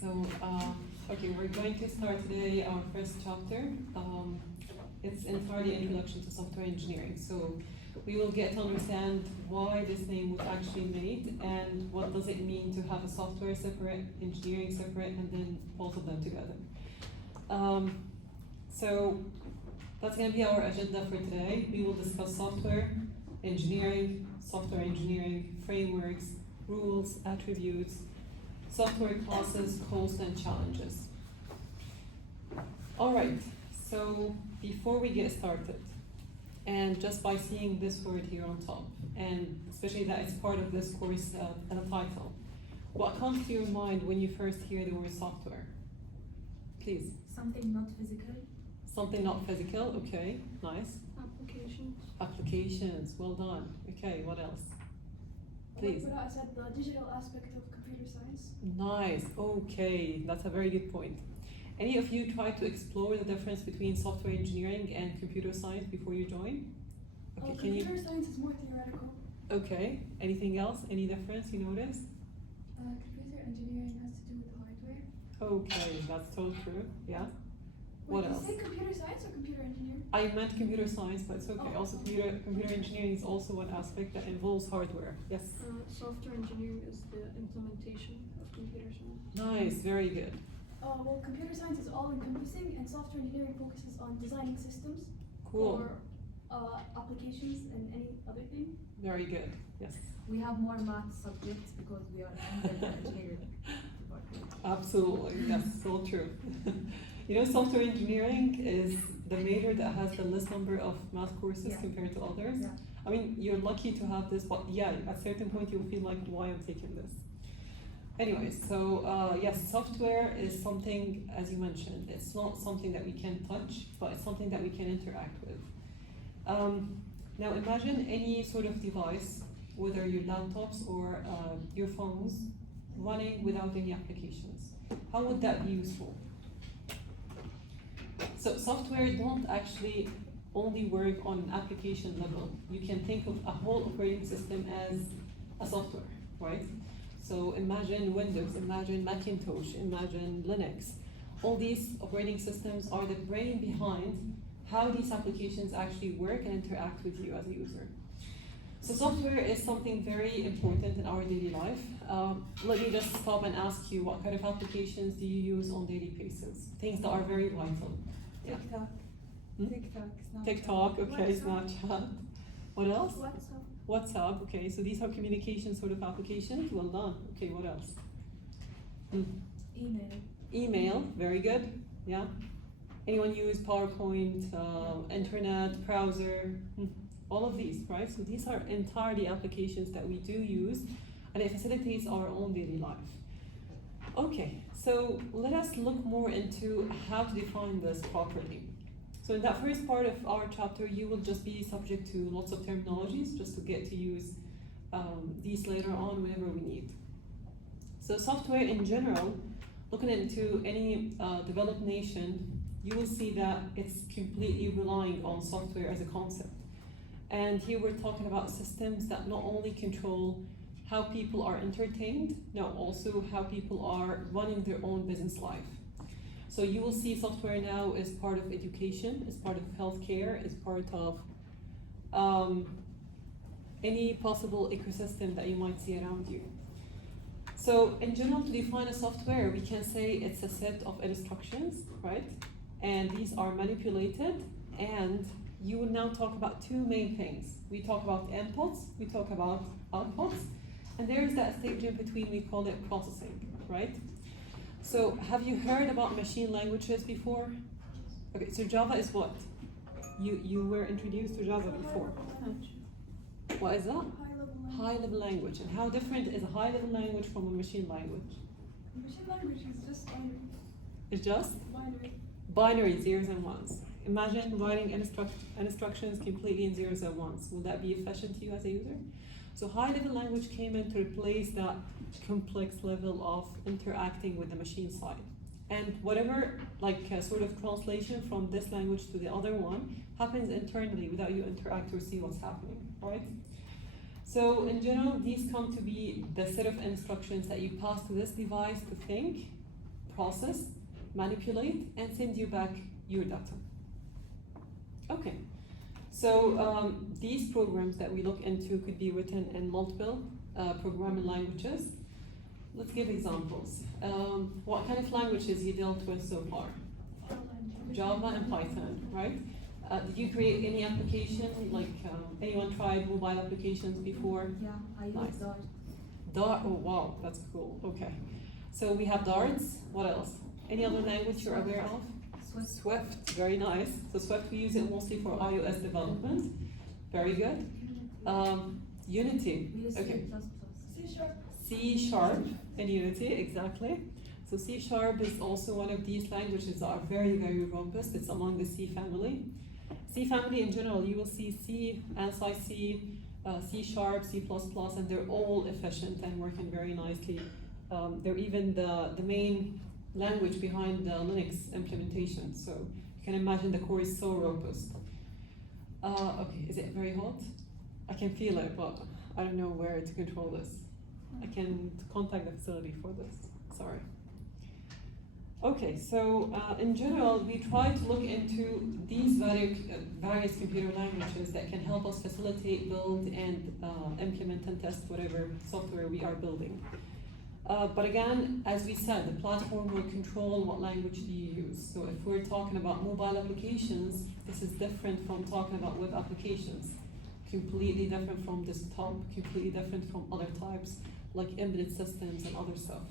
Okay, we're going to start today our first chapter. It's entirely introduction to software engineering. So we will get to understand why this name was actually made and what does it mean to have a software separate, engineering separate, and then both of them together. So that's going to be our agenda for today. We will discuss software engineering, frameworks, rules, attributes, software classes, costs, and challenges. All right, so before we get started, and just by seeing this word here on top, and especially that it's part of this course and a title, what comes to your mind when you first hear the word software? Please. Something not physical. Something not physical, okay, nice. Applications. Applications, well done. Okay, what else? Please. What I said, the digital aspect of computer science. Nice, okay, that's a very good point. Any of you try to explore the difference between software engineering and computer science before you join? Okay, computer science is more theoretical. Okay, anything else? Any difference you notice? Computer engineering has to do with the hardware. Okay, that's so true, yeah. What else? Did you say computer science or computer engineering? I meant computer science, but it's okay. Also, computer engineering is also one aspect that involves hardware. Yes? Software engineering is the implementation of computer science. Nice, very good. Well, computer science is all-encompassing, and software engineering focuses on designing systems Cool. for applications and any other thing. Very good, yes. We have more math subjects because we are under the engineering department. Absolutely, yes, so true. You know, software engineering is the major that has the least number of math courses compared to others. Yeah. I mean, you're lucky to have this, but yeah, at a certain point you'll feel like, why I'm taking this? Anyway, so yes, software is something, as you mentioned, it's not something that we can touch, but it's something that we can interact with. Now imagine any sort of device, whether your laptops or your phones, running without any applications. How would that be useful? So software don't actually only work on an application level. You can think of a whole operating system as a software, right? So imagine Windows, imagine Macintosh, imagine Linux. All these operating systems are the brain behind how these applications actually work and interact with you as a user. So software is something very important in our daily life. Let me just stop and ask you, what kind of applications do you use on a daily basis? Things that are very vital. Yeah. TikTok. Hmm? TikTok. Snapchat. TikTok, okay, Snapchat. What else? WhatsApp. WhatsApp, okay, so these are communication sort of applications. Well done. Okay, what else? Email. Email, very good. Yeah. Anyone use PowerPoint, internet, browser? All of these, right? So these are entirely applications that we do use, and it facilitates our own daily life. Okay, so let us look more into how to define this properly. So in that first part of our chapter, you will just be subject to lots of terminologies just to get to use these later on whenever we need. So software in general, looking into any developed nation, you will see that it's completely relying on software as a concept. And here we're talking about systems that not only control how people are entertained, no, also how people are running their own business life. So you will see software now is part of education, is part of healthcare, is part of any possible ecosystem that you might see around you. So in general, to define a software, we can say it's a set of instructions, right? And these are manipulated, and you will now talk about two main things. We talk about inputs, we talk about outputs, and there's that stage in between, we call it processing, right? So have you heard about machine languages before? Okay, so Java is what? You were introduced to Java before. What is that? High-level language. And how different is a high-level language from a machine language? Machine language is just binary. It's just? Binary. Binary, zeros and ones. Imagine writing instructions completely in zeros and ones. Will that be efficient to you as a user? So high-level language came in to replace that complex level of interacting with the machine side. And whatever sort of translation from this language to the other one happens internally without you interact or see what's happening, right? So in general, these come to be the set of instructions that you pass to this device to think, process, manipulate, and send you back your data. Okay, so these programs that we look into could be written in multiple programming languages. Let's give examples. What kind of languages you dealt with so far? Java and Python, right? Did you create any application, like anyone tried mobile applications before? Yeah, I use Nice. Dart. Dart, oh wow, that's cool, okay. So we have darts, what else? Any other language you're aware of? Swift. Swift, very nice. So Swift, we use it mostly for iOS development. Very good. Unity, We use okay. C sharp. C sharp and Unity, exactly. So C sharp is also one of these languages that are very, very robust. It's among the C family. C family in general, you will see C, ANSI C, C sharp, C++, and they're all efficient and working very nicely. They're even the main language behind the Linux implementation. So you can imagine the core is so robust. Okay, is it very hot? I can feel it, but I don't know where to control this. I can contact the facility for this, sorry. Okay, so in general, we try to look into these various computer languages that can help us facilitate, build, and implement and test whatever software we are building. But again, as we said, the platform will control what language do you use. So if we're talking about mobile applications, this is different from talking about web applications. Completely different from desktop, completely different from other types, like embedded systems and other stuff.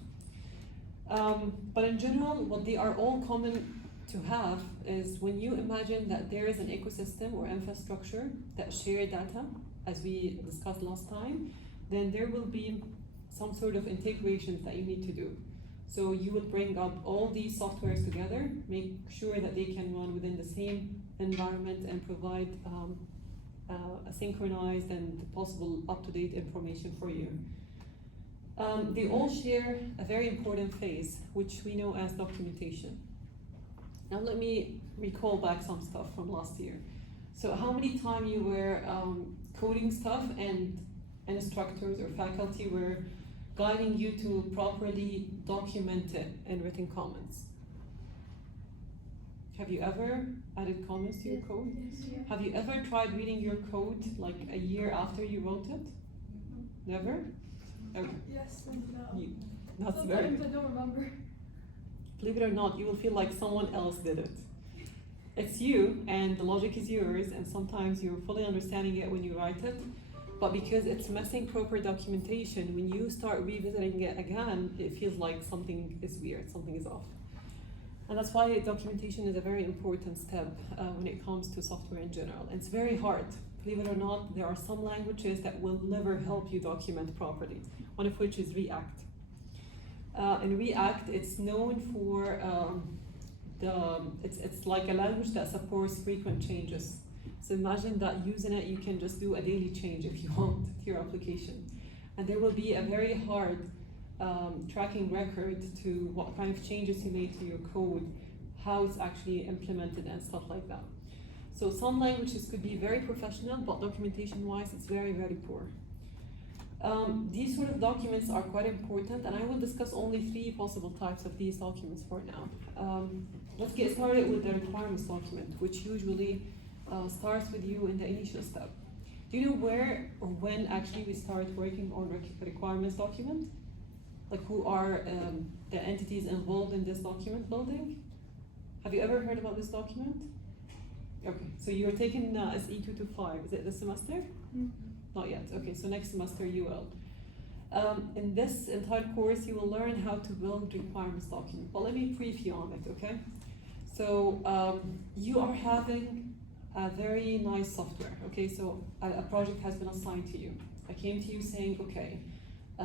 But in general, what they are all common to have is when you imagine that there is an ecosystem or infrastructure that share data, as we discussed last time, then there will be some sort of integrations that you need to do. So you will bring up all these softwares together, make sure that they can run within the same environment and provide a synchronized and possible up-to-date information for you. They all share a very important phase, which we know as documentation. Now let me recall back some stuff from last year. So how many times you were coding stuff and instructors or faculty were guiding you to properly document it in written comments? Have you ever added comments to your code? Yes. Have you ever tried reading your code like a year after you wrote it? Never? Okay. Yes, and That's very, sometimes I don't remember. believe it or not, you will feel like someone else did it. It's you, and the logic is yours, and sometimes you're fully understanding it when you write it, but because it's missing proper documentation, when you start revisiting it again, it feels like something is weird, something is off. And that's why documentation is a very important step when it comes to software in general. It's very hard. Believe it or not, there are some languages that will never help you document properly, one of which is React. In React, it's known for it's like a language that supports frequent changes. So imagine that using it, you can just do a daily change if you want to your application. And there will be a very hard tracking record to what kind of changes you made to your code, how it's actually implemented and stuff like that. So some languages could be very professional, but documentation-wise, it's very, very poor. These sort of documents are quite important, and I will discuss only 3 possible types of these documents for now. Let's get started with the requirements document, which usually starts with you in the initial step. Do you know where or when actually we start working on requirements document? Like who are the entities involved in this document building? Have you ever heard about this document? Okay, so you're taking SE201. Is it this semester? Mm-hmm. Not yet. Okay, so next semester you will. In this entire course, you will learn how to build requirements document. But let me brief you on it, okay? So you are having a very nice software, okay? So a project has been assigned to you. I came to you saying, okay,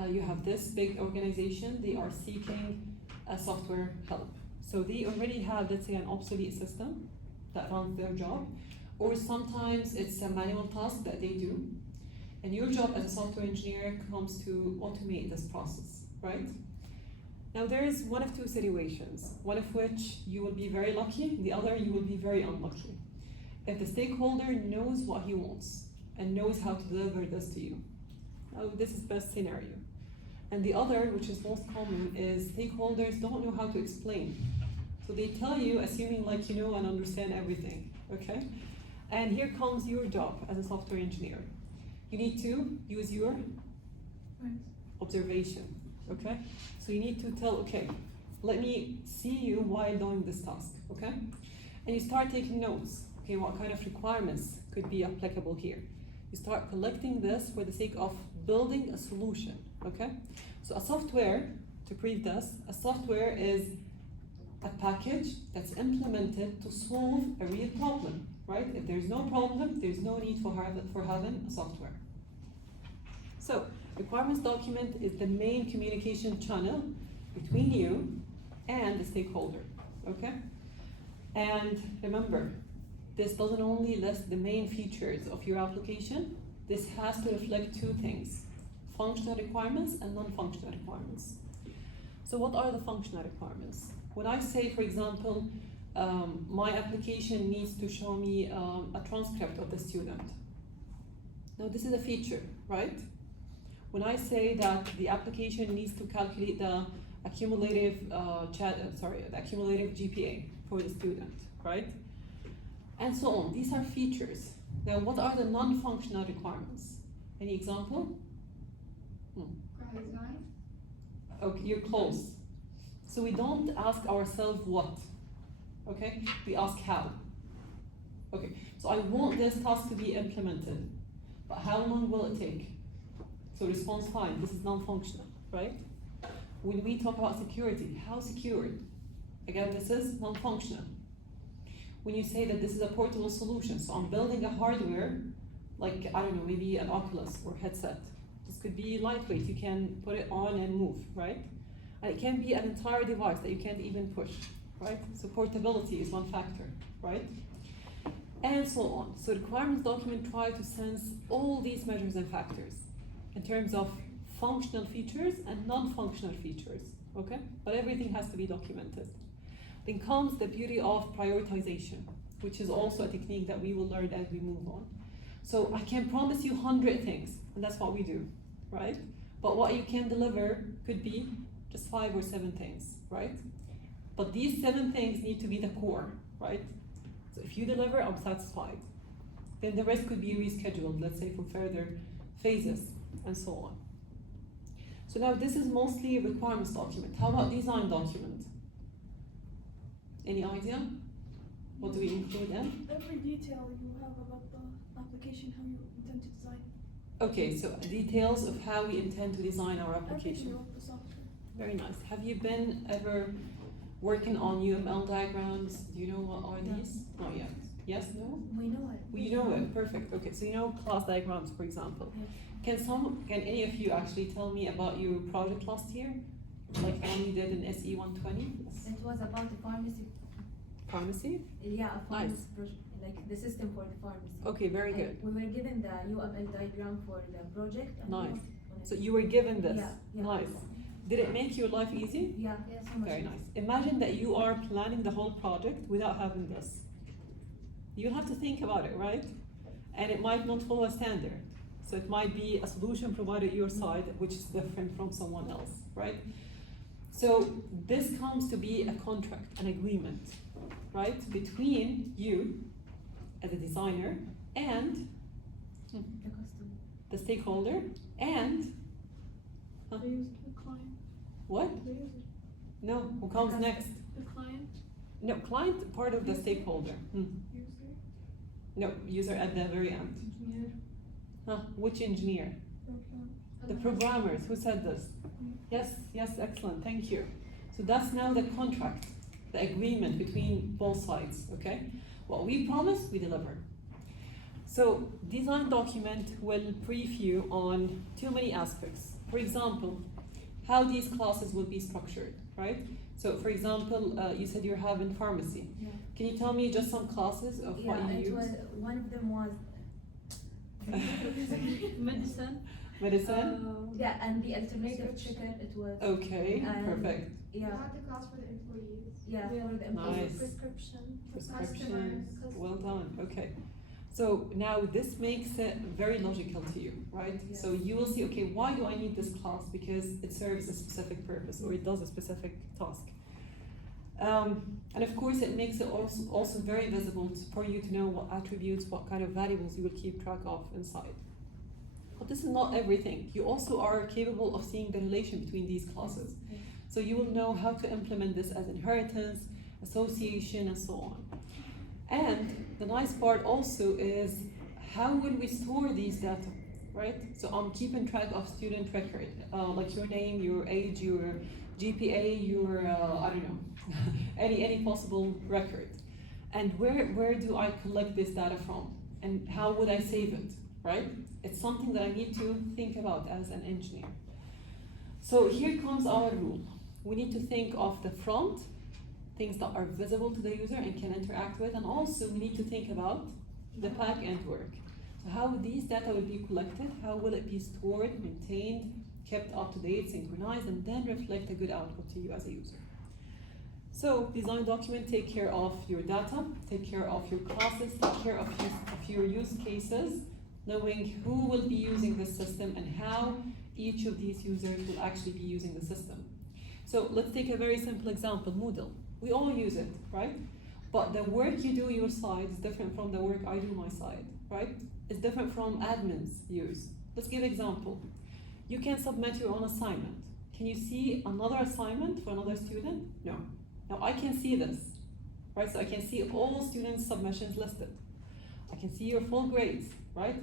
you have this big organization, they are seeking a software help. So they already have, let's say, an obsolete system that runs their job, or sometimes it's a manual task that they do. And your job as a software engineer comes to automate this process, right? Now there is one of 2 situations, one of which you will be very lucky, the other you will be very unlucky. If the stakeholder knows what he wants and knows how to deliver this to you, now this is best scenario. And the other, which is most common, is stakeholders don't know how to explain. So they tell you, assuming like you know and understand everything, okay? And here comes your job as a software engineer. You need to use your observation, okay? So you need to tell, okay, let me see you while doing this task, okay? And you start taking notes, okay, what kind of requirements could be applicable here? You start collecting this for the sake of building a solution, okay? So a software, to prove this, a software is a package that's implemented to solve a real problem, right? If there's no problem, there's no need for having a software. So, requirements document is the main communication channel between you and the stakeholder, okay? And remember, this doesn't only list the main features of your application, this has to reflect two things, functional requirements and non-functional requirements. So what are the functional requirements? When I say, for example, my application needs to show me a transcript of the student. Now this is a feature, right? When I say that the application needs to calculate the accumulative the accumulative GPA for the student, right? And so on. These are features. Now, what are the non-functional requirements? Any example? Okay, you're close. So we don't ask ourselves what, okay? We ask how. Okay, so I want this task to be implemented, but how long will it take? So response time, this is non-functional, right? When we talk about security, how secured? Again, this is non-functional. When you say that this is a portable solution, so I'm building a hardware, like, I don't know, maybe an Oculus or headset. This could be lightweight, you can put it on and move, right? And it can be an entire device that you can't even push, right? So portability is one factor, right? And so on. So requirements document try to sense all these measures and factors in terms of functional features and non-functional features, okay? But everything has to be documented. Then comes the beauty of prioritization, which is also a technique that we will learn as we move on. So I can promise you 100 things, and that's what we do, right? But what you can deliver could be just 5 or 7 things, right? But these 7 things need to be the core, right? So if you deliver, I'm satisfied. Then the rest could be rescheduled, let's say for further phases, and so on. So now this is mostly a requirements document. How about design document? Any idea? What do we include in? Every detail you have about the application, how you intend to design. Okay, so details of how we intend to design our Everything application. about the software. Very nice. Have you been ever working on UML diagrams? Do you know what are No. these? Not yet. Yes, no? We know it. Well, you know it, perfect. Okay, so you know class diagrams, for example. Yes. Can any of you actually tell me about your project last year? Like the one you did in SE120? It was about the pharmacy. Pharmacy? Yeah, a pharmacy Nice. project, like the system for the pharmacy. Okay, very And good. we were given the UML diagram for the project. And we Nice. worked on it. So you were given this? Yeah, yeah. Nice. Did it make your life easy? Yeah, so much. Very nice. Imagine that you are planning the whole project without having this. You'll have to think about it, right? And it might not follow a standard. So it might be a solution provided at your side which is different from someone else, right? So this comes to be a contract, an agreement, right? Between you as a designer and The customer. the stakeholder and The user, the client, what? the user, No, who comes next? the client, No, client part of the stakeholder. user, No, user at the very end. engineer, Huh? Which engineer? program. The programmers. Who said this? Yes, yes, excellent, thank you. So that's now the contract, the agreement between both sides, okay? What we promise, we deliver. So design document will brief you on too many aspects. For example, how these classes will be structured, right? So for example, you said you're having pharmacy. Yeah. Can you tell me just some classes of Yeah, what you it use? was, one of them was, Medicine. Medicine? yeah, and the alternative checker, it was, Okay, And- perfect. yeah, have the class for the employees. yeah, for the Nice. employees. Prescription. For Prescription, customers. well done, okay. So now this makes it very logical to you, right? Yes. So you will see, okay, why do I need this class? Because it serves a specific purpose or it does a specific task. And of course, it makes it also very visible for you to know what attributes, what kind of variables you will keep track of inside. But this is not everything. You also are capable of seeing the relation between these classes. So you will know how to implement this as inheritance, association, and so on. And the nice part also is how will we store these data, right? So I'm keeping track of student record, like your name, your age, your GPA, your, I don't know, any possible record. And where do I collect this data from? And how would I save it, right? It's something that I need to think about as an engineer. So here comes our rule. We need to think of the front, things that are visible to the user and can interact with, and also we need to think about the back-end work. So how these data will be collected, how will it be stored, maintained, kept up to date, synchronized, and then reflect a good output to you as a user. So design document take care of your data, take care of your classes, take care of your use cases, knowing who will be using this system and how each of these users will actually be using the system. So let's take a very simple example, Moodle. We all use it, right? But the work you do your side is different from the work I do my side, right? It's different from admins use. Let's give an example. You can submit your own assignment. Can you see another assignment for another student? No. Now I can see this, right? So I can see all students' submissions listed. I can see your full grades, right?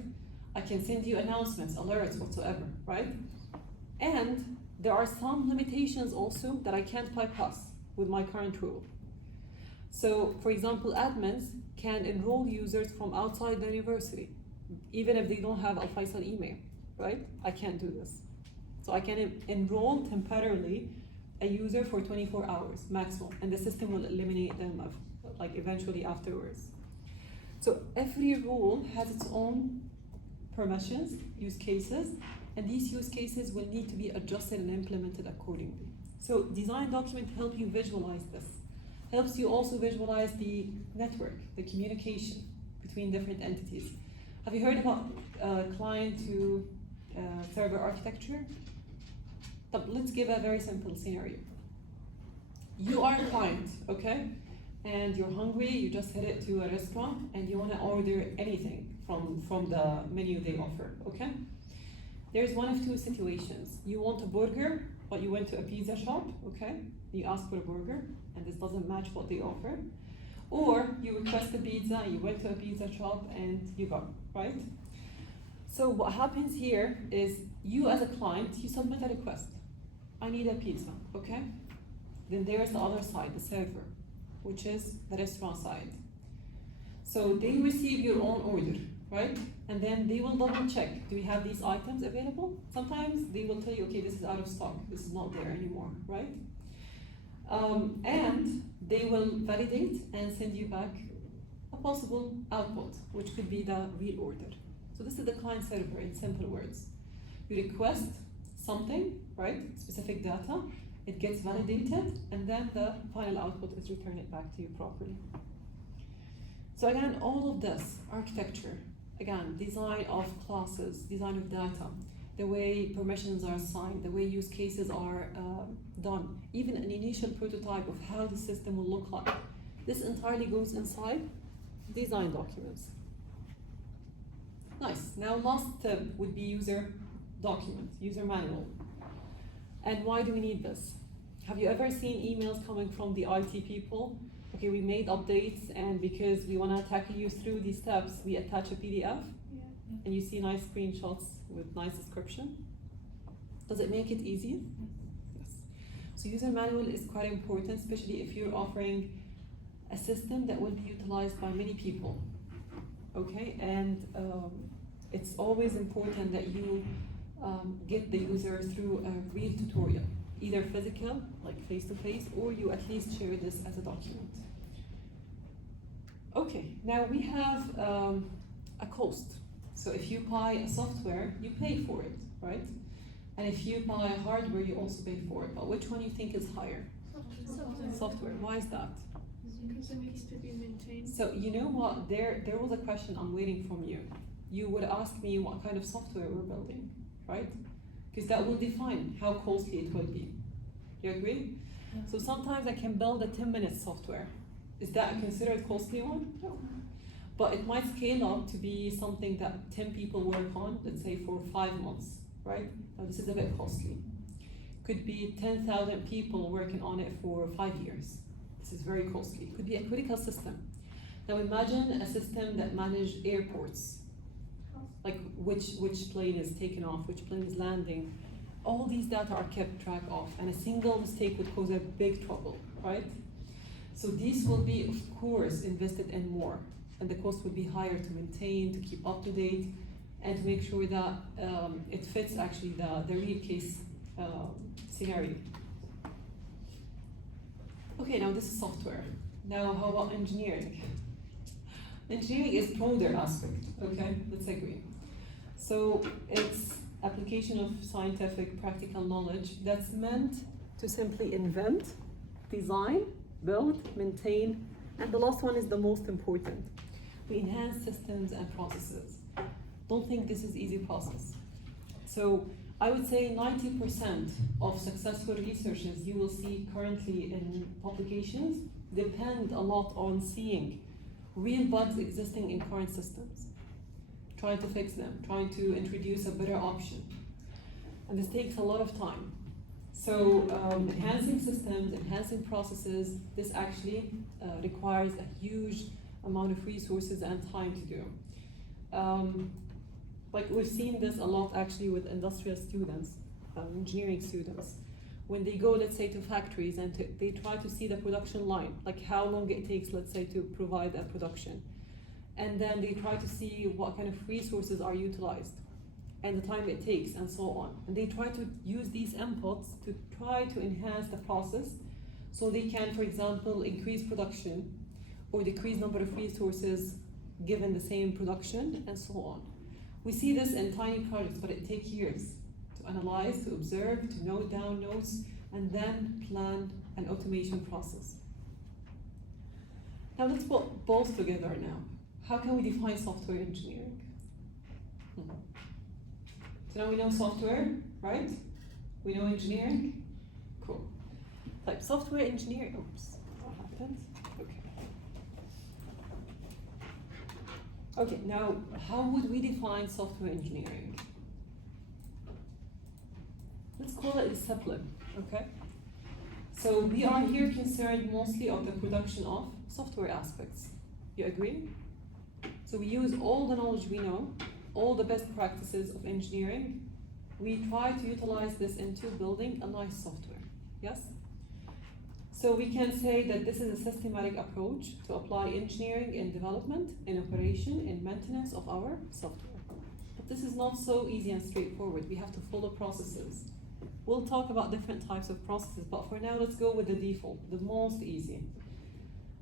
I can send you announcements, alerts, whatsoever, right? And there are some limitations also that I can't bypass with my current rule. So, for example, admins can enroll users from outside the university, even if they don't have Al Faisal email, right? I can't do this. So I can enroll temporarily a user for 24 hours maximum, and the system will eliminate them like eventually afterwards. So every rule has its own permissions, use cases, and these use cases will need to be adjusted and implemented accordingly. So design document help you visualize this. Helps you also visualize the network, the communication between different entities. Have you heard about client to server architecture? But let's give a very simple scenario. You are a client, okay? And you're hungry, you just headed to a restaurant and you wanna order anything from the menu they offer, okay? There's one of two situations. You want a burger, but you went to a pizza shop, okay? You ask for a burger, and this doesn't match what they offer. Or you request a pizza, you went to a pizza shop, and you got, right? So what happens here is you as a client, you submit a request. I need a pizza, okay? Then there's the other side, the server, which is the restaurant side. So they receive your own order, right? And then they will double check, do we have these items available? Sometimes they will tell you, okay, this is out of stock, this is not there anymore, right? And they will validate and send you back a possible output, which could be the real order. So this is the client server in simple words. You request something, right? Specific data, it gets validated, and then the final output is returned back to you properly. So again, all of this architecture, again, design of classes, design of data, the way permissions are assigned, the way use cases are done, even an initial prototype of how the system will look like. This entirely goes inside design documents. Nice. Now last step would be user document, user manual. And why do we need this? Have you ever seen emails coming from the IT people? Okay, we made updates, and because we want to tackle you through these steps, we attach a PDF, and you see nice screenshots with nice description. Does it make it easy? Yes. So user manual is quite important, especially if you're offering a system that will be utilized by many people. Okay, and it's always important that you get the user through a real tutorial, either physical, like face-to-face, or you at least share this as a document. Okay, now we have a cost. So if you buy a software, you pay for it, right? And if you buy hardware, you also pay for it. But which one you think is higher? Software. Software. Why is that? Because it needs to be maintained. So you know what? There was a question I'm waiting from you. You would ask me what kind of software we're building, right? Because that will define how costly it will be. You agree? Yeah. So sometimes I can build a 10-minute software. Is that considered a costly one? No. But it might scale up to be something that 10 people work on, let's say for 5 months, right? Now this is a bit costly. Could be 10,000 people working on it for 5 years. This is very costly. It could be a critical system. Now imagine a system that manages airports, like which plane is taken off, which plane is landing. All these data are kept track of, and a single mistake would cause a big trouble, right? So these will be, of course, invested in more, and the cost will be higher to maintain, to keep up to date, and to make sure that it fits actually the real case scenario. Okay, now this is software. Now how about engineering? Engineering is broader aspect, okay? Let's agree. So it's application of scientific practical knowledge that's meant to simply invent, design, build, maintain, and the last one is the most important. We enhance systems and processes. Don't think this is easy process. So I would say 90% of successful researches you will see currently in publications depend a lot on seeing real bugs existing in current systems, trying to fix them, trying to introduce a better option. And this takes a lot of time. So enhancing systems, enhancing processes, this actually requires a huge amount of resources and time to do. Like we've seen this a lot actually with industrial students, engineering students. When they go, let's say, to factories and they try to see the production line, like how long it takes, let's say, to provide a production. And then they try to see what kind of resources are utilized and the time it takes and so on. And they try to use these inputs to try to enhance the process so they can, for example, increase production or decrease number of resources given the same production and so on. We see this in tiny projects, but it takes years to analyze, to observe, to note down notes, and then plan an automation process. Now let's put both together now. How can we define software engineering? So now we know software, right? We know engineering? Cool. Like software engineering, oops, what happened? Okay, now how would we define software engineering? Let's call it a discipline, okay? So we are here concerned mostly of the production of software aspects. You agree? So we use all the knowledge we know, all the best practices of engineering. We try to utilize this into building a nice software, yes? So we can say that this is a systematic approach to apply engineering in development, in operation, in maintenance of our software. But this is not so easy and straightforward. We have to follow processes. We'll talk about different types of processes, but for now, let's go with the default, the most easy.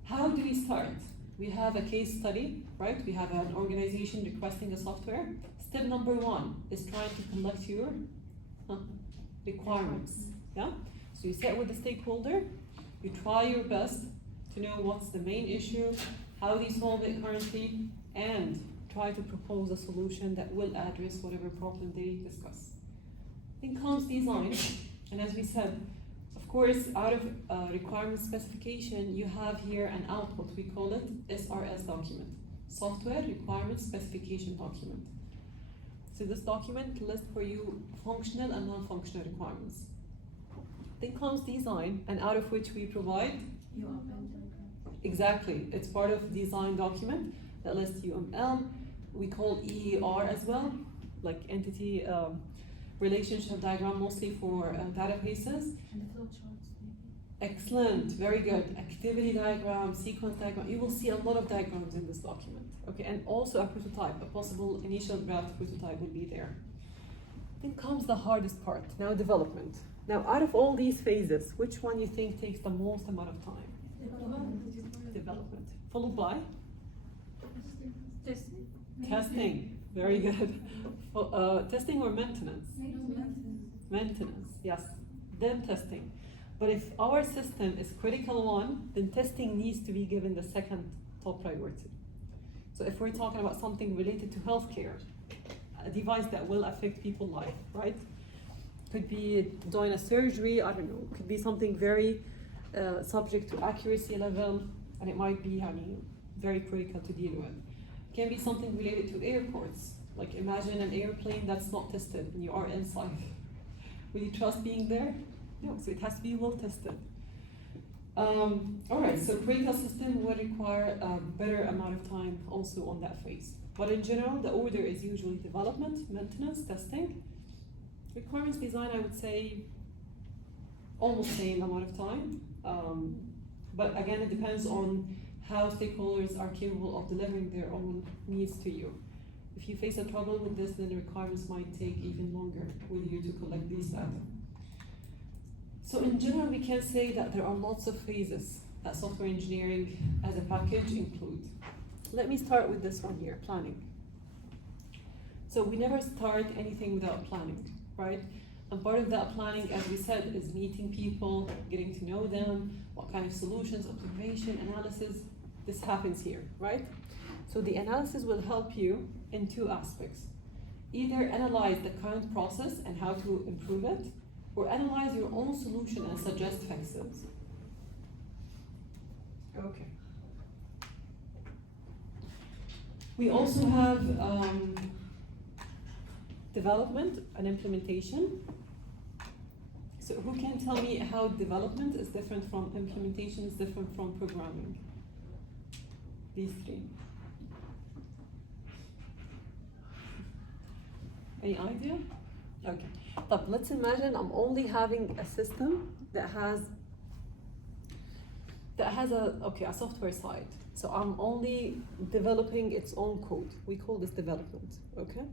How do we start? We have a case study, right? We have an organization requesting a software. Step number 1 is trying to collect your requirements, yeah? So you sit with the stakeholder, you try your best to know what's the main issue, how they solve it currently, and try to propose a solution that will address whatever problem they discuss. Then comes design, and as we said, of course, out of requirement specification, you have here an output. We call it SRS document, Software Requirement Specification Document. So this document lists for you functional and non-functional requirements. Then comes design, and out of which we provide exactly. It's part of design document that lists UML. We call EER as well, like entity relationship diagram, mostly for databases. And the flowcharts. Excellent, very good. Activity diagram, sequence diagram. You will see a lot of diagrams in this document. Okay, and also a prototype, a possible initial draft prototype will be there. Then comes the hardest part. Now development. Now, out of all these phases, which one you think takes the most amount of time? Development. Followed by? Testing. Very good. Testing or maintenance? Maintenance, yes. Then testing. But if our system is critical one, then testing needs to be given the second top priority. So if we're talking about something related to healthcare, a device that will affect people's life, right? Could be doing a surgery, I don't know, could be something very subject to accuracy level, and it might be, very critical to deal with. It can be something related to airports, like imagine an airplane that's not tested and you are inside. Will you trust being there? No, so it has to be well tested. All right, so critical system will require a better amount of time also on that phase. But in general, the order is usually development, maintenance, testing. Requirements design, I would say, almost same amount of time. But again, it depends on how stakeholders are capable of delivering their own needs to you. If you face a trouble with this, then the requirements might take even longer with you to collect these data. So in general, we can say that there are lots of phases that software engineering as a package include. Let me start with this one here, planning. So we never start anything without planning, right? And part of that planning, as we said, is meeting people, getting to know them, what kind of solutions, observation, analysis, this happens here, right? So the analysis will help you in two aspects. Either analyze the current process and how to improve it, or analyze your own solution and suggest fixes. Okay. We also have development and implementation. So who can tell me how development is different from implementation, is different from programming? These three. Any idea? Okay. But let's imagine I'm only having a system that has a software side. So I'm only developing its own code. We call this development, okay?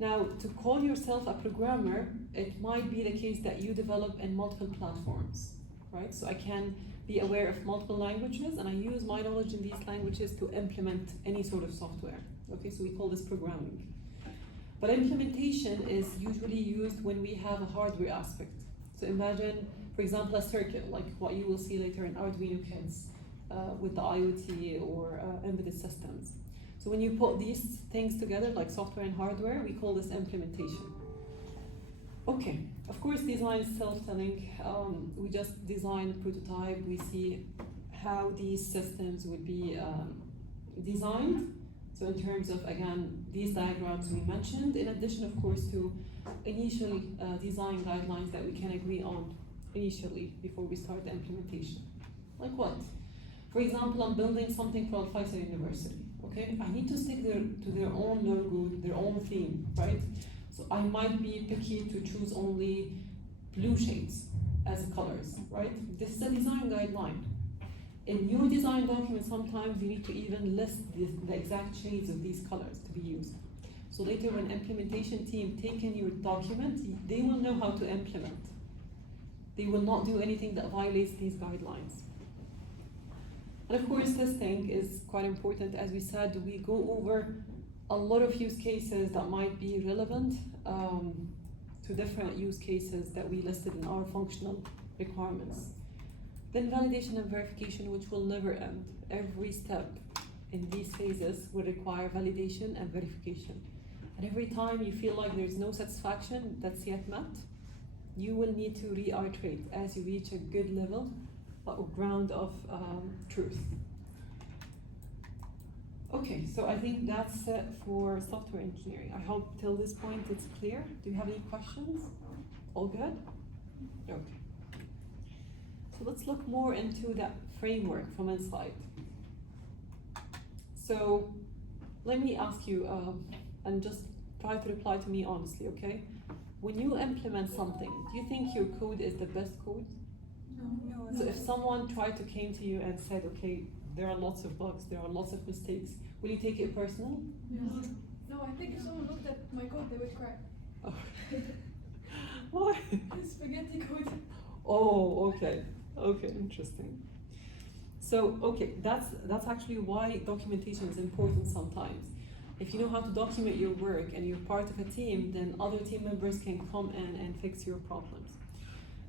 Now, to call yourself a programmer, it might be the case that you develop in multiple platforms, right? So I can be aware of multiple languages and I use my knowledge in these languages to implement any sort of software. Okay, so we call this programming. But implementation is usually used when we have a hardware aspect. So imagine, for example, a circuit, like what you will see later in Arduino kits with the IoT or embedded systems. So when you put these things together, like software and hardware, we call this implementation. Okay, of course, design is self-telling. We just design a prototype. We see how these systems would be designed. So in terms of, again, these diagrams we mentioned, in addition, of course, to initial design guidelines that we can agree on initially before we start the implementation. Like what? For example, I'm building something for Faisal University, okay? I need to stick to their own logo, their own theme, right? So I might be picky to choose only blue shades as colors, right? This is a design guideline. In your design document, sometimes you need to even list the exact shades of these colors to be used. So later when implementation team take in your document, they will know how to implement. They will not do anything that violates these guidelines. And of course, testing is quite important. As we said, we go over a lot of use cases that might be relevant to different use cases that we listed in our functional requirements. Then validation and verification, which will never end. Every step in these phases will require validation and verification. And every time you feel like there's no satisfaction that's yet met, you will need to reiterate as you reach a good level or ground of truth. Okay, so I think that's it for software engineering. I hope till this point it's clear. Do you have any questions? All good? Okay. So let's look more into that framework from inside. So let me ask you, and just try to reply to me honestly, okay? When you implement something, do you think your code is the best code? No. So if someone tried to came to you and said, okay, there are lots of bugs, there are lots of mistakes, will you take it personal? No, I think if someone looked at my code, they would cry. Oh. Why? Spaghetti code. Oh, okay. Okay, interesting. So, okay, that's actually why documentation is important sometimes. If you know how to document your work and you're part of a team, then other team members can come in and fix your problems.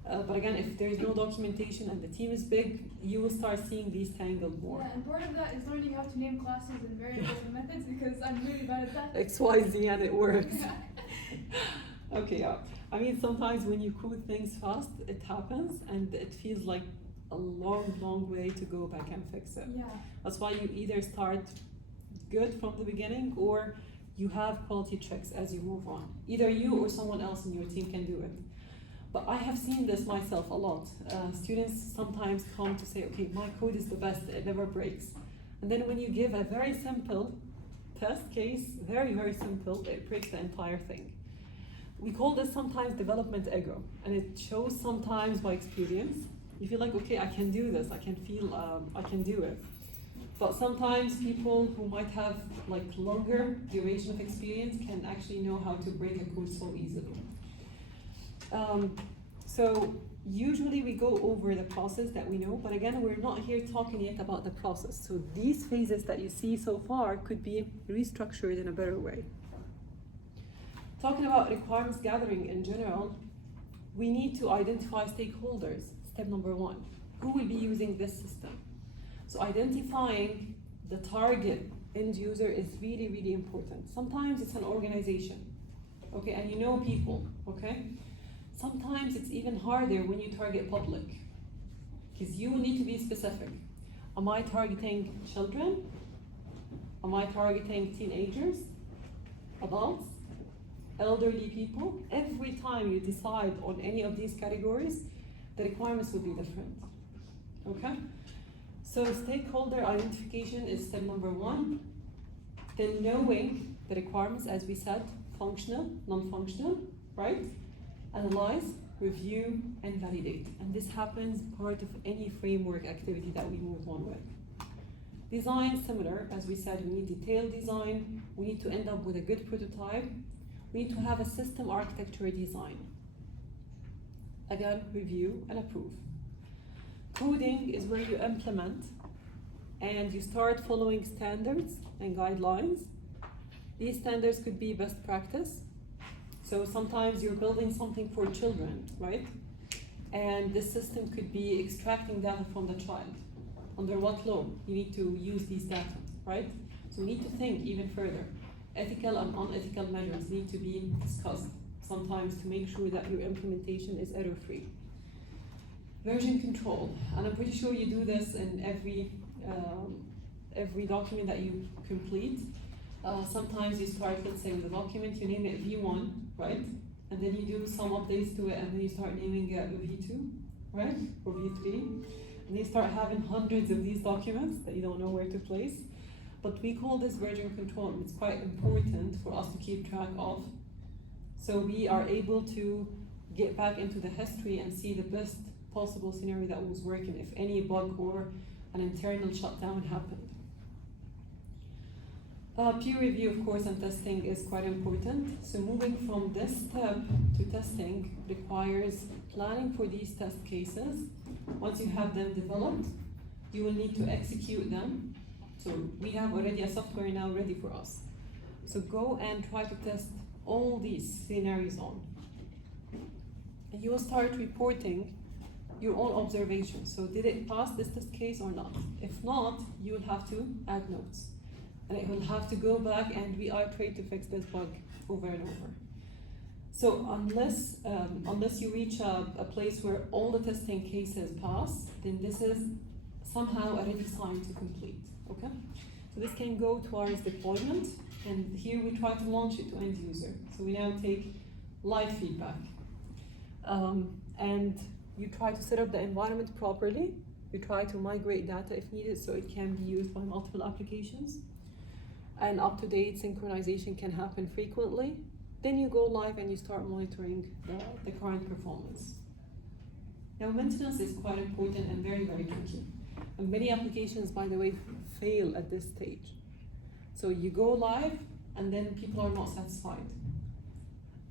But again, if there's no documentation and the team is big, you will start seeing these tangled more. Yeah, and part of that is learning how to name classes and variables and methods because I'm really bad at that. X, Y, Z, and it works. Yeah. Okay, yeah. I mean, sometimes when you code things fast, it happens, and it feels like a long, long way to go back and fix it. Yeah. That's why you either start good from the beginning, or you have quality checks as you move on. Either you or someone else in your team can do it. But I have seen this myself a lot. Students sometimes come to say, okay, my code is the best, it never breaks. And then when you give a very simple test case, very, very simple, it breaks the entire thing. We call this sometimes development ego, and it shows sometimes by experience. You feel like, okay, I can do this, I can feel, I can do it. But sometimes people who might have like longer duration of experience can actually know how to break a code so easily. So usually we go over the process that we know, but again, we're not here talking yet about the process. So these phases that you see so far could be restructured in a better way. Talking about requirements gathering in general, we need to identify stakeholders, step number 1. Who will be using this system? So identifying the target end user is really, really important. Sometimes it's an organization, okay, and you know people, okay? Sometimes it's even harder when you target public, because you will need to be specific. Am I targeting children? Am I targeting teenagers, adults, elderly people? Every time you decide on any of these categories, the requirements will be different, okay? So stakeholder identification is step number 1. Then knowing the requirements, as we said, functional, non-functional, right? Analyze, review, and validate. And this happens part of any framework activity that we move on with. Design, similar, as we said, we need detailed design, we need to end up with a good prototype, we need to have a system architecture design. Again, review and approve. Coding is where you implement and you start following standards and guidelines. These standards could be best practice. So sometimes you're building something for children, right? And this system could be extracting data from the child. Under what law you need to use these data, right? So we need to think even further. Ethical and unethical measures need to be discussed sometimes to make sure that your implementation is error-free. Version control, and I'm pretty sure you do this in every document that you complete. Sometimes you start, let's say, with a document, you name it V1, right? And then you do some updates to it, and then you start naming it V2, right? Or V3. And you start having hundreds of these documents that you don't know where to place. But we call this version control, and it's quite important for us to keep track of. So we are able to get back into the history and see the best possible scenario that was working if any bug or an internal shutdown happened. Peer review, of course, and testing is quite important. So moving from this step to testing requires planning for these test cases. Once you have them developed, you will need to execute them. So we have already a software now ready for us. So go and try to test all these scenarios on. And you will start reporting your own observations. So did it pass this test case or not? If not, you will have to add notes. And it will have to go back and reiterate to fix this bug over and over. So unless you reach a place where all the testing cases pass, then this is somehow a ready sign to complete, okay? So this can go towards deployment, and here we try to launch it to end user. So we now take live feedback. And you try to set up the environment properly. You try to migrate data if needed so it can be used by multiple applications. And up-to-date synchronization can happen frequently. Then you go live and you start monitoring the current performance. Now, maintenance is quite important and very, very tricky. And many applications, by the way, fail at this stage. So you go live and then people are not satisfied.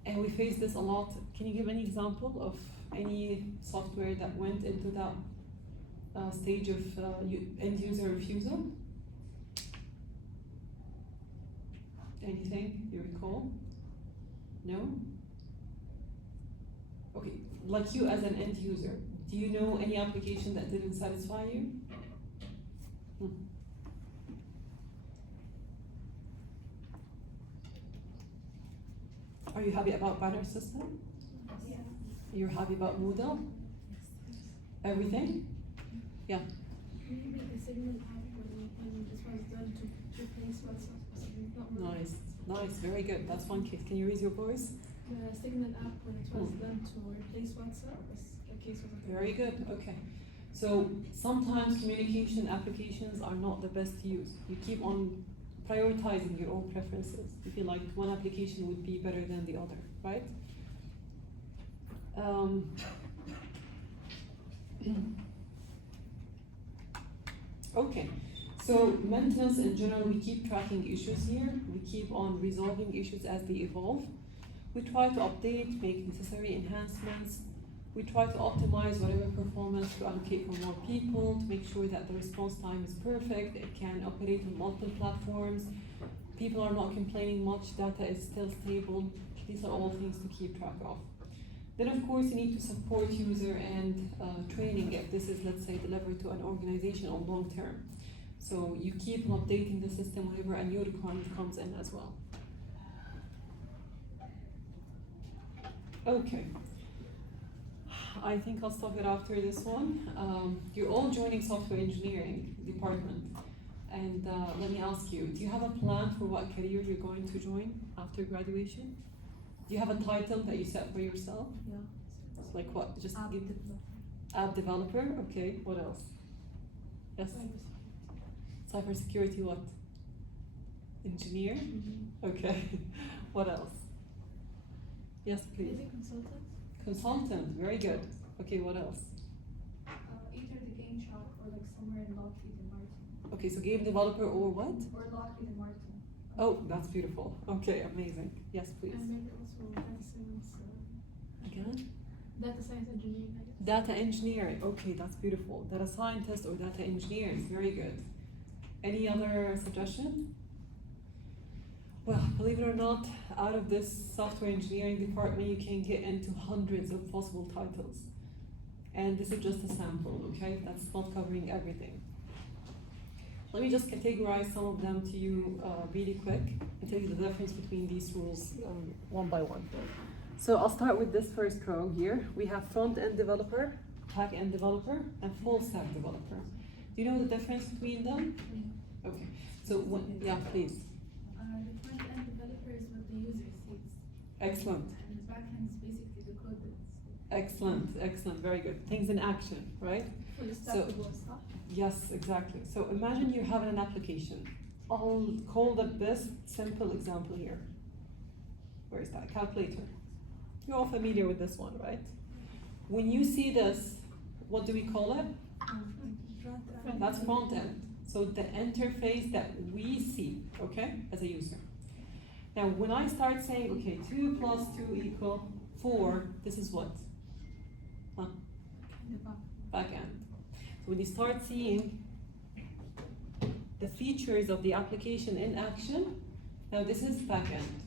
And we face this a lot. Can you give any example of any software that went into that stage of end user refusal? Anything you recall? No? Okay, like you as an end user, do you know any application that didn't satisfy you? Are you happy about banner system? Yeah. You're happy about Moodle? Everything? Yeah. Can you make a Signal app when this was done to replace WhatsApp? Not really. Nice, nice, very good. That's one case. Can you raise your voice? The Signal app when it was done to replace WhatsApp was a case of a Very good, okay. So sometimes communication applications are not the best to use. You keep on prioritizing your own preferences. You feel like one application would be better than the other, right? Okay, so maintenance in general, we keep tracking issues here. We keep on resolving issues as they evolve. We try to update, make necessary enhancements. We try to optimize whatever performance to allocate for more people, to make sure that the response time is perfect, it can operate on multiple platforms. People are not complaining much, data is still stable. These are all things to keep track of. Then of course you need to support user and training if this is, let's say, delivered to an organization on long term. So you keep on updating the system whenever a new requirement comes in as well. Okay. I think I'll stop it after this one. You're all joining software engineering department. And let me ask you, do you have a plan for what career you're going to join after graduation? Do you have a title that you set for yourself? Yeah. So like what? Just App give developer. app developer? Okay, what else? Yes? Cybersecurity what? Engineer? Okay. What else? Yes, please. Maybe consultant? Consultant, very good. Okay, what else? Either the game shop or like somewhere in Lockheed and Martin. Okay, so game developer or what? Or Lockheed and Martin. Oh, that's beautiful. Okay, amazing. Yes, please. And maybe also data science. Again? Data science engineering, I guess. Data engineering. Okay, that's beautiful. Data scientist or data engineer is very good. Any other suggestion? Well, believe it or not, out of this software engineering department, you can get into hundreds of possible titles. And this is just a sample, okay? That's not covering everything. Let me just categorize some of them to you really quick and tell you the difference between these rules one by one. So I'll start with this first row here. We have front-end developer, back-end developer, and full-stack developer. Do you know the difference between them? Okay, so yeah, please. The front-end developer is what the user sees. Excellent, And the back-end is basically the code that's excellent, excellent, very good. Things in action, right? fully So- stackable stuff. Yes, exactly. So imagine you're having an application. I'll call the best simple example here. Where is that? Calculator. You're all familiar with this one, right? When you see this, what do we call it? That's front end. So the interface that we see, okay, as a user. Now, when I start saying, okay, 2 plus 2 equal 4, this is what? Huh? Back end. So when you start seeing the features of the application in action, now this is back end.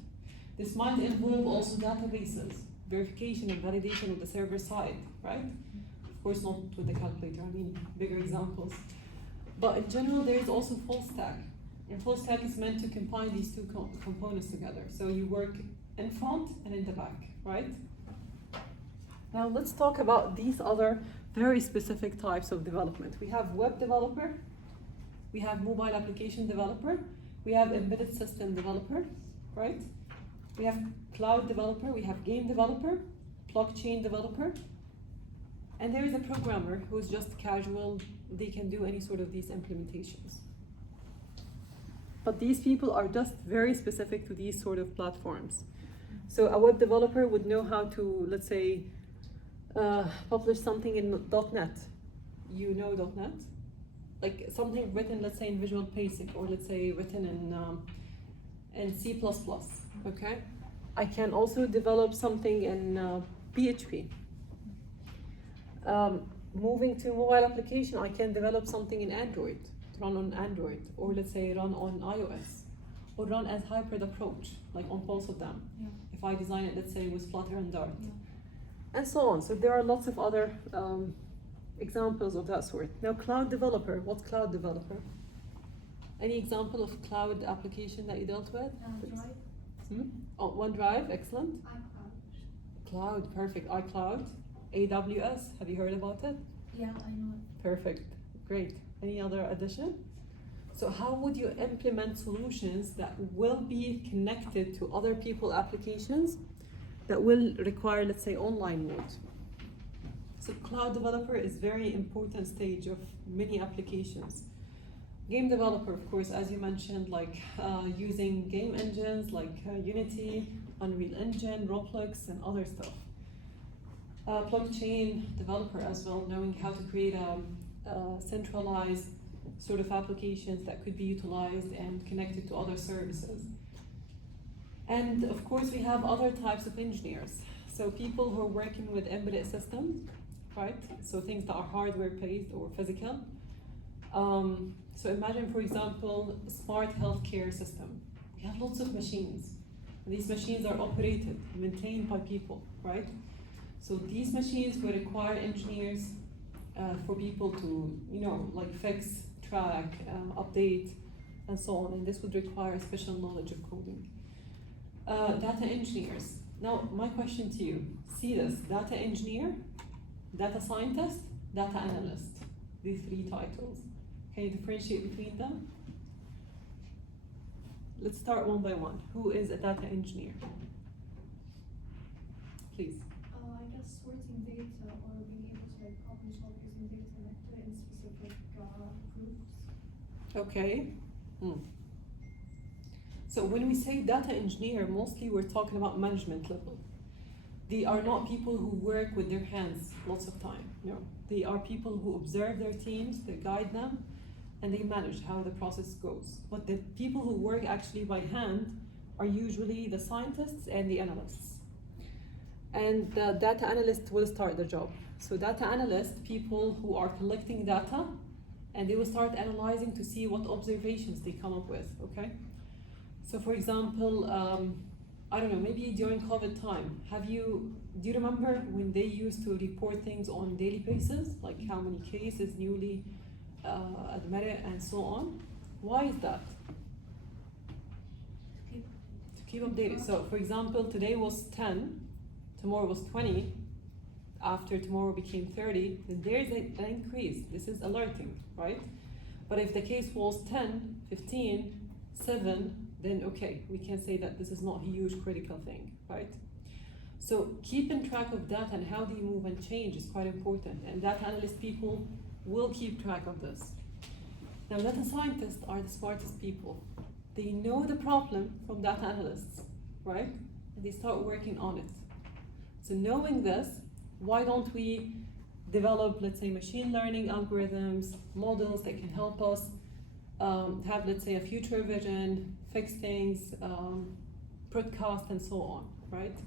This might involve also databases, verification and validation of the server side, right? Of course, not with the calculator, I mean bigger examples. But in general, there is also full stack. And full stack is meant to combine these two components together. So you work in front and in the back, right? Now let's talk about these other very specific types of development. We have web developer, we have mobile application developer, we have embedded system developer, right? We have cloud developer, we have game developer, blockchain developer, and there is a programmer who's just casual, they can do any sort of these implementations. But these people are just very specific to these sort of platforms. So a web developer would know how to, let's say, publish something in .NET. You know .NET? Like something written, let's say, in Visual Basic, or let's say written in C++, okay? I can also develop something in PHP. Moving to mobile application, I can develop something in Android, run on Android, or let's say run on iOS, or run as hybrid approach, like on both of them. Yeah. If I design it, let's say, with Flutter and Dart. Yeah. and so on. So there are lots of other examples of that sort. Now, cloud developer. What's cloud developer? Any example of cloud application that you dealt with? Drive, Oh, OneDrive, excellent. iCloud. Cloud, perfect. iCloud, AWS. Have you heard about it? Yeah, I know it. Perfect, great. Any other addition? So how would you implement solutions that will be connected to other people applications that will require, let's say, online mode? So cloud developer is very important stage of many applications. Game developer, of course, as you mentioned, like using game engines like Unity, Unreal Engine, Roblox, and other stuff. Blockchain developer as well, knowing how to create a centralized sort of applications that could be utilized and connected to other services. And of course, we have other types of engineers. So people who are working with embedded systems, right? So things that are hardware-based or physical. So imagine, for example, a smart healthcare system. We have lots of machines. And these machines are operated, maintained by people, right? So these machines will require engineers for people to, like fix, track, update, and so on. And this would require special knowledge of coding. Data engineers. Now, my question to you, see this, data engineer, data scientist, data analyst, these three titles. Can you differentiate between them? Let's start one by one. Who is a data engineer? Please. I guess sorting data or being able to like problem solve using data and put it in specific groups. Okay. So when we say data engineer, mostly we're talking about management level. They are not people who work with their hands lots of time. No, they are people who observe their teams, they guide them, and they manage how the process goes. But the people who work actually by hand are usually the scientists and the analysts. And the data analyst will start the job. So data analysts, people who are collecting data, and they will start analyzing to see what observations they come up with, okay? So for example, I don't know, maybe during COVID time, do you remember when they used to report things on daily basis, like how many cases newly admitted and so on? Why is that? To keep updated. So for example, today was 10, tomorrow was 20, after tomorrow became 30, then there's an increase. This is alerting, right? But if the case was 10, 15, 7, then okay, we can say that this is not a huge critical thing, right? So keeping track of data and how they move and change is quite important, and data analyst people will keep track of this. Now, data scientists are the smartest people. They know the problem from data analysts, right? And they start working on it. So knowing this, why don't we develop, let's say, machine learning algorithms, models that can help us have, let's say, a future vision, fix things, broadcast, and so on, right?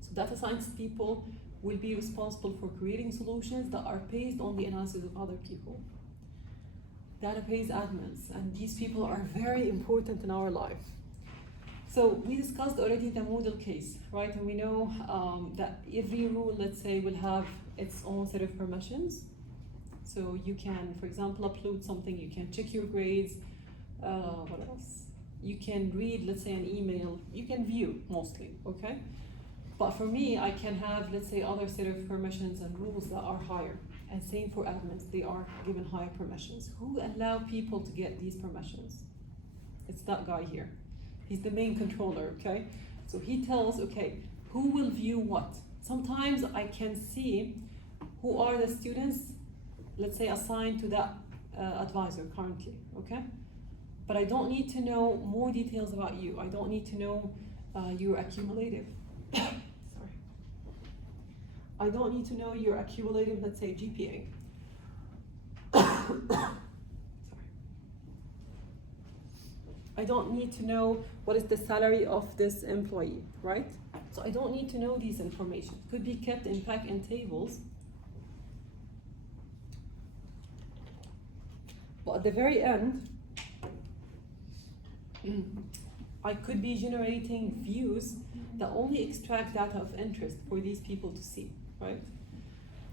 So data science people will be responsible for creating solutions that are based on the analysis of other people. Database admins, and these people are very important in our life. So we discussed already the model case, right? And we know that every rule, let's say, will have its own set of permissions. So you can, for example, upload something, you can check your grades, what else? You can read, let's say, an email, you can view mostly, okay? But for me, I can have, let's say, other set of permissions and rules that are higher. And same for admins, they are given higher permissions. Who allow people to get these permissions? It's that guy here. He's the main controller, okay? So he tells, okay, who will view what? Sometimes I can see who are the students, let's say, assigned to that advisor currently, okay? But I don't need to know more details about you. I don't need to know your accumulative. Sorry. I don't need to know your accumulative, let's say, GPA. Sorry. I don't need to know what is the salary of this employee, right? So I don't need to know these information. It could be kept in pack and tables. But at the very end, I could be generating views that only extract data of interest for these people to see, right?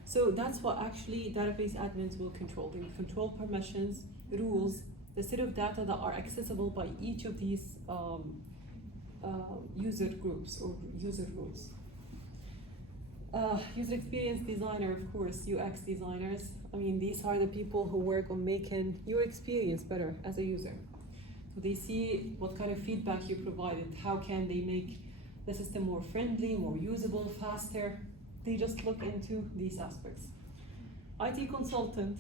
So that's what actually database admins will control. They will control permissions, rules, the set of data that are accessible by each of these user groups or user rules. User experience designer, of course, UX designers. I mean, these are the people who work on making your experience better as a user. So they see what kind of feedback you provided, how can they make the system more friendly, more usable, faster. They just look into these aspects. IT consultant.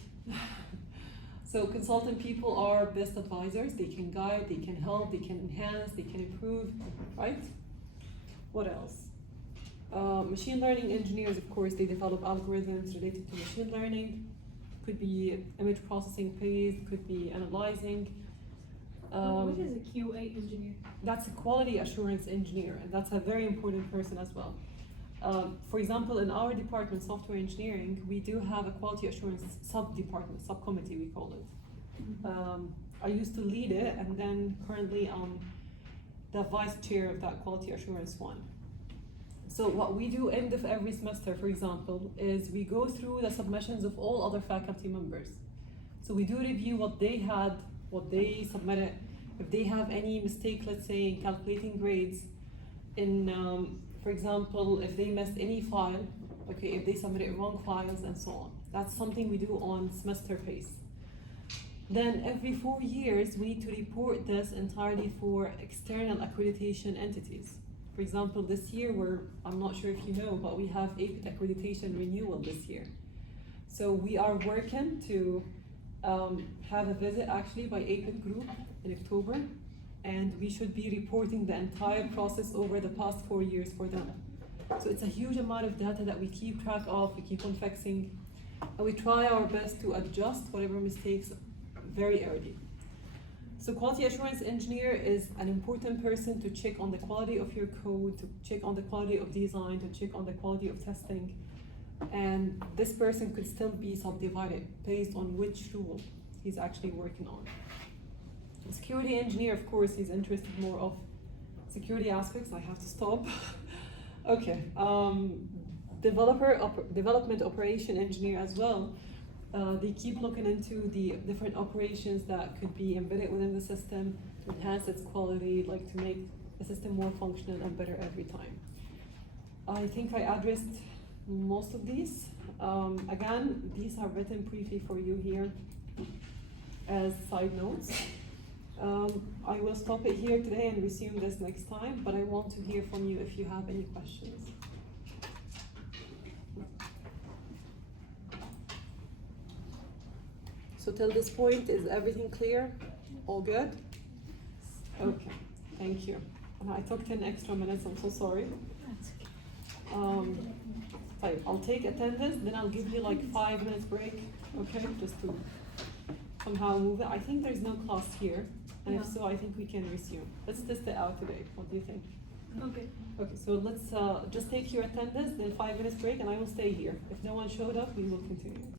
So consultant people are best advisors. They can guide, they can help, they can enhance, they can improve, right? What else? Machine learning engineers, of course, they develop algorithms related to machine learning. Could be image processing based, could be analyzing. What is a QA engineer? That's a quality assurance engineer, and that's a very important person as well. For example, in our department, software engineering, we do have a quality assurance sub-department, subcommittee we call it. I used to lead it, and then currently I'm the vice chair of that quality assurance one. So what we do end of every semester, for example, is we go through the submissions of all other faculty members. So we do review what they had, what they submitted, if they have any mistake, let's say, in calculating grades, in, for example, if they missed any file, okay, if they submitted wrong files and so on. That's something we do on semester pace. Then every 4 years, we need to report this entirely for external accreditation entities. For example, this year I'm not sure if you know, but we have APIT accreditation renewal this year. So we are working to have a visit actually by APIT group in October, and we should be reporting the entire process over the past 4 years for them. So it's a huge amount of data that we keep track of, we keep on fixing, and we try our best to adjust whatever mistakes very early. So quality assurance engineer is an important person to check on the quality of your code, to check on the quality of design, to check on the quality of testing. And this person could still be subdivided based on which rule he's actually working on. Security engineer, of course, he's interested more of security aspects. I have to stop. Okay. Development operation engineer as well. They keep looking into the different operations that could be embedded within the system to enhance its quality, like to make the system more functional and better every time. I think I addressed most of these. Again, these are written briefly for you here as side notes. I will stop it here today and resume this next time, but I want to hear from you if you have any questions. So till this point, is everything clear? All good? Okay, thank you. I took 10 extra minutes, I'm so sorry. I'll take attendance, then I'll give you like 5 minutes break, okay? Just to somehow move it. I think there's no class here, and if so, I think we can resume. Let's test it out today. What do you think? Okay. Okay, so let's just take your attendance, then 5 minutes break, and I will stay here. If no one showed up, we will continue.